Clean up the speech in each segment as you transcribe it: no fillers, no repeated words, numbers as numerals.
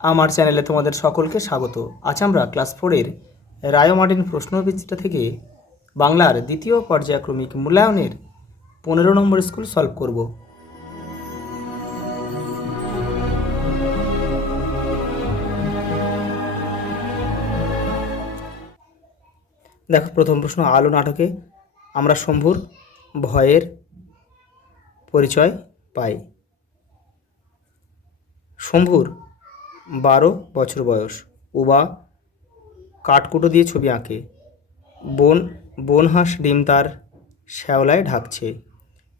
আমার চ্যানেলে তোমাদের সকলকে স্বাগত। আজ আমরা ক্লাস 4-এর রায় ও মার্টিন প্রশ্নবিচিত্রা থেকে বাংলার দ্বিতীয় পর্যায়ক্রমিক মূল্যায়নের 15 নম্বর স্কুল সলভ করব। দেখো, প্রথম প্রশ্ন, আলো নাটকে আমরা শম্ভুর ভয়ের পরিচয় পাই। শম্ভুর 12 বছর বয়স। উবা কাঠকুটো দিয়ে ছবি আঁকে। বনহাঁস ডিম তার শ্যাওলায় ঢাকছে।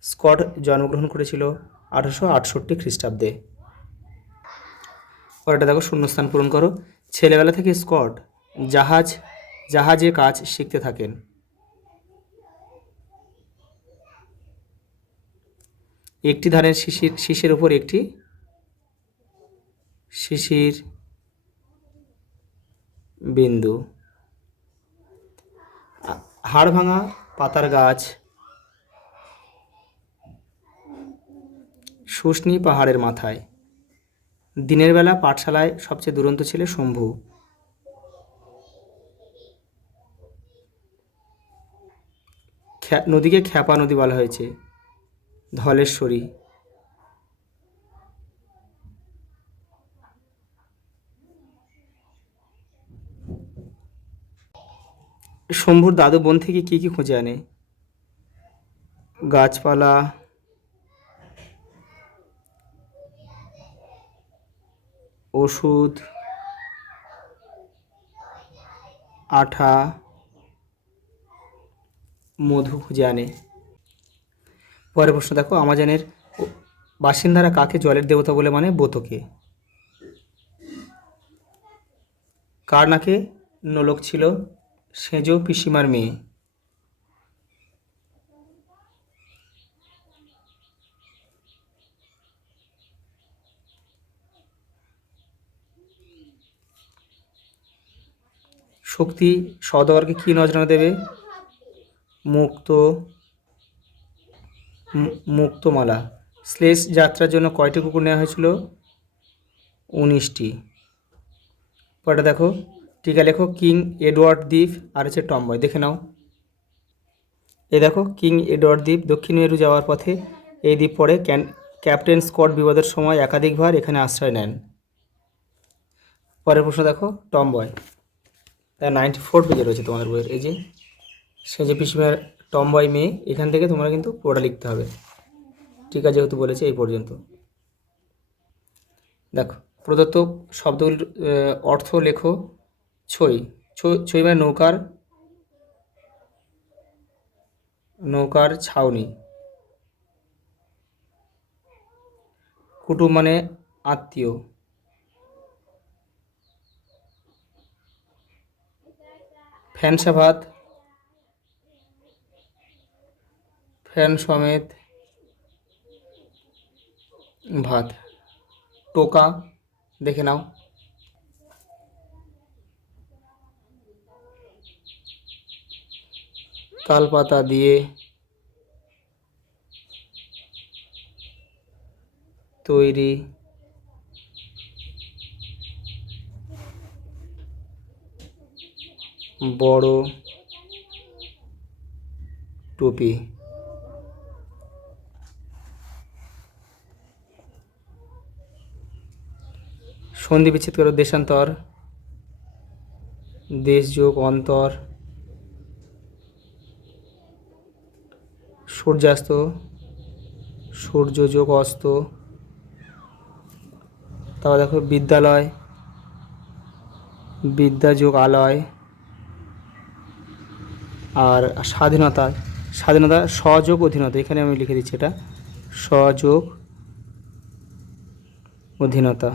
স্কট জন্মগ্রহণ করেছিল 1868 খ্রিস্টাব্দে। পরেরটা দেখো, শূন্যস্থান পূরণ করো। ছেলেবেলা থেকে স্কট জাহাজে কাজ শিখতে থাকেন। একটি ধানের শীষের উপর একটি শিশির বিন্দু। হাড় ভাঙা পাতার গাছ শুষ্নি পাহাড়ের মাথায়। দিনের বেলা পাঠশালায় সবচেয়ে দুরন্ত ছেলে শম্ভু। নদীকে খ্যাপা নদী বলা হয়েছে, ধলেশ্বরী। শম্ভুর দাদু বন থেকে কি কি খুঁজে আনে? গাছপালা, ওষুধ, আঠা, মধু খুঁজে আনে। পরের প্রশ্ন দেখো, আমাজনের বাসিন্দারা কাকে জলের দেবতা বলে মানে? বোতকে। কার নাকে নোলক ছিল? সেজ পিসিমার মেয়ে। শক্তি সওদাগরকে কি নজরানা দেবে? মুক্তমালা। স্লেজ যাত্রার জন্য কয়টি কুকুর নেওয়া হয়েছিল? 19টি। পরেটা দেখো, টিকা লেখো। কিং এডওয়ার্ড দ্বীপ আর হচ্ছে টমবয়। দেখে নাও। দেখো, কিং এডওয়ার্ড দ্বীপ দক্ষিণ মেরু যাওয়ার পথে এই দ্বীপ পড়ে। ক্যাপ্টেন স্কট বিপদের সময় একাধিকবার এখানে আশ্রয় নেন। পরের প্রশ্ন দেখো, টমবয়। 94 পেজে রয়েছে তোমাদের বইয়ের। এই যে সে যে পিসিমার টমবয় মেয়ে, এখান থেকে তোমরা কিন্তু পুরোটা লিখতে হবে। ঠিক আছে, যেহেতু বলেছে এই পর্যন্ত। দেখো, প্রদত্ত শব্দগুলির অর্থ লেখো। ছই মানে নৌকার ছাউনি। কুটুম মানে আত্মীয়। ফ্যানসা ভাত, ফ্যান সমেত ভাত। টোকা, দেখে নাও। তালপাতা দিয়ে তৈরি বড় টুপি। সন্ধি বিচ্ছেদ করো। দেশান্তর, দেশ যোগ অন্তর। সূর্যাস্ত, সূর্য যোগ অস্ত। তারপর দেখো, বিদ্যালয়, বিদ্যা যোগ আলয়। আর স্বাধীনতা সযোগ অধীনতা। এখানে আমি লিখে দিচ্ছি, এটা সযোগ অধীনতা।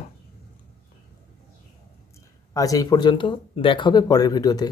আজ এই পর্যন্ত, দেখা হবে পরের ভিডিওতে।